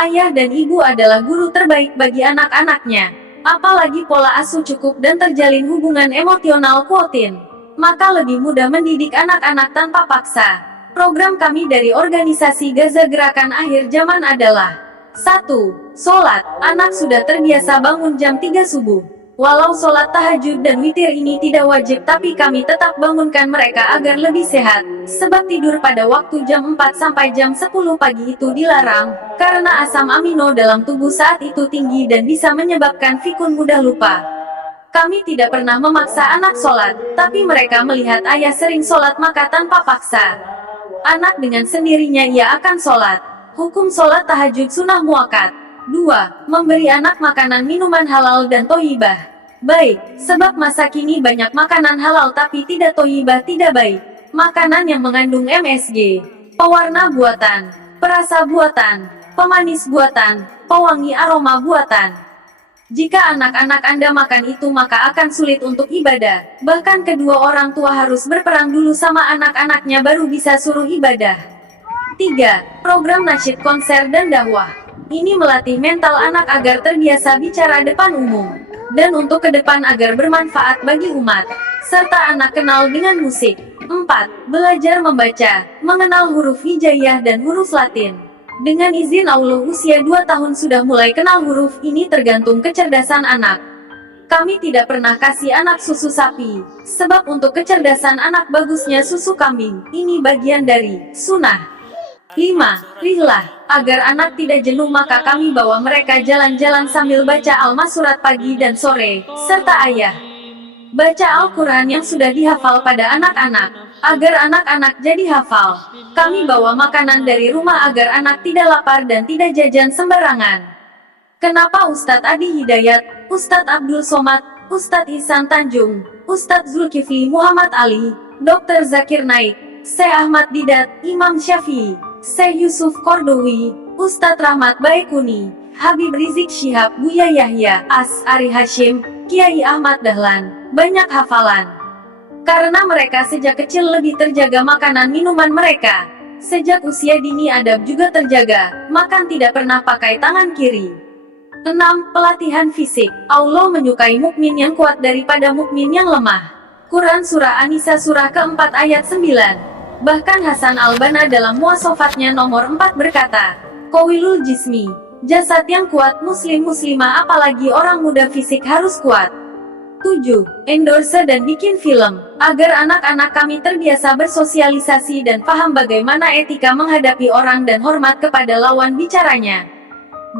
Ayah dan ibu adalah guru terbaik bagi anak-anaknya. Apalagi pola asuh cukup dan terjalin hubungan emosional kuatin, maka lebih mudah mendidik anak-anak tanpa paksa. Program kami dari organisasi Gaza Gerakan Akhir Zaman adalah 1. Sholat. Anak sudah terbiasa bangun jam 3 subuh. Walau sholat tahajud dan witir ini tidak wajib, tapi kami tetap bangunkan mereka agar lebih sehat. Sebab tidur pada waktu jam 4 sampai jam 10 pagi itu dilarang, karena asam amino dalam tubuh saat itu tinggi dan bisa menyebabkan pikun mudah lupa. Kami tidak pernah memaksa anak sholat, tapi mereka melihat ayah sering sholat maka tanpa paksa. Anak dengan sendirinya ia akan sholat. Hukum sholat tahajud sunnah muakkad. 2. Memberi anak makanan minuman halal dan thoyyibah. Baik, sebab masa kini banyak makanan halal tapi tidak thoyyibah, tidak baik. Makanan yang mengandung MSG, pewarna buatan, perasa buatan, pemanis buatan, pewangi aroma buatan. Jika anak-anak Anda makan itu maka akan sulit untuk ibadah. Bahkan kedua orang tua harus berperang dulu sama anak-anaknya baru bisa suruh ibadah. 3. Program nasyid konser dan dakwah. Ini melatih mental anak agar terbiasa bicara depan umum, dan untuk ke depan agar bermanfaat bagi umat, serta anak kenal dengan musik. 4. Belajar membaca, mengenal huruf hijaiyah dan huruf Latin. Dengan izin Allah usia 2 tahun sudah mulai kenal huruf, ini tergantung kecerdasan anak. Kami tidak pernah kasih anak susu sapi, sebab untuk kecerdasan anak bagusnya susu kambing, ini bagian dari sunnah. 5. Rihlah. Agar anak tidak jenuh maka kami bawa mereka jalan-jalan sambil baca Al-Masurat pagi dan sore, serta ayah baca Al-Quran yang sudah dihafal pada anak-anak. Agar anak-anak jadi hafal, kami bawa makanan dari rumah agar anak tidak lapar dan tidak jajan sembarangan. Kenapa Ustadz Adi Hidayat, Ustadz Abdul Somad, Ustadz Ihsan Tanjung, Ustadz Zulkifli Muhammad Ali, Dr. Zakir Naik, Syekh Ahmad Didat, Imam Syafi'i, Syekh Yusuf Kordowi, Ustadz Rahmat Baikuni, Habib Rizik Syihab, Buya Yahya, As-Ari Hashim, Kiai Ahmad Dahlan, banyak hafalan. Karena mereka sejak kecil lebih terjaga makanan minuman mereka. Sejak usia dini adab juga terjaga, makan tidak pernah pakai tangan kiri. 6. Pelatihan fisik. Allah menyukai mukmin yang kuat daripada mukmin yang lemah. Quran Surah An-Nisa Surah keempat ayat 9. Bahkan Hasan Al-Banna dalam muasofatnya nomor 4 berkata, Qawilul jismi, jasad yang kuat muslim-muslimah apalagi orang muda fisik harus kuat. 7. Endorse dan bikin film, agar anak-anak kami terbiasa bersosialisasi dan paham bagaimana etika menghadapi orang dan hormat kepada lawan bicaranya.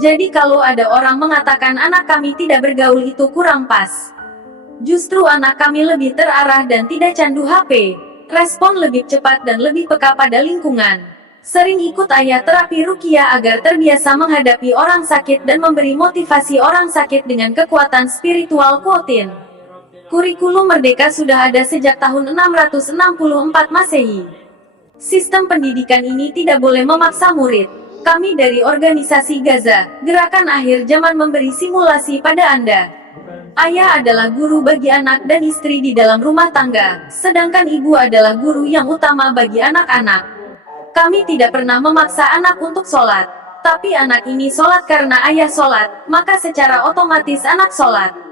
Jadi kalau ada orang mengatakan anak kami tidak bergaul itu kurang pas. Justru anak kami lebih terarah dan tidak candu HP. Respon lebih cepat dan lebih peka pada lingkungan. Sering ikut ayah terapi ruqyah agar terbiasa menghadapi orang sakit dan memberi motivasi orang sakit dengan kekuatan spiritual kuatin. Kurikulum Merdeka sudah ada sejak tahun 664 Masehi. Sistem pendidikan ini tidak boleh memaksa murid. Kami dari organisasi Gaza, Gerakan Akhir Zaman memberi simulasi pada Anda. Ayah adalah guru bagi anak dan istri di dalam rumah tangga, sedangkan ibu adalah guru yang utama bagi anak-anak. Kami tidak pernah memaksa anak untuk sholat, tapi anak ini sholat karena ayah sholat, maka secara otomatis anak sholat.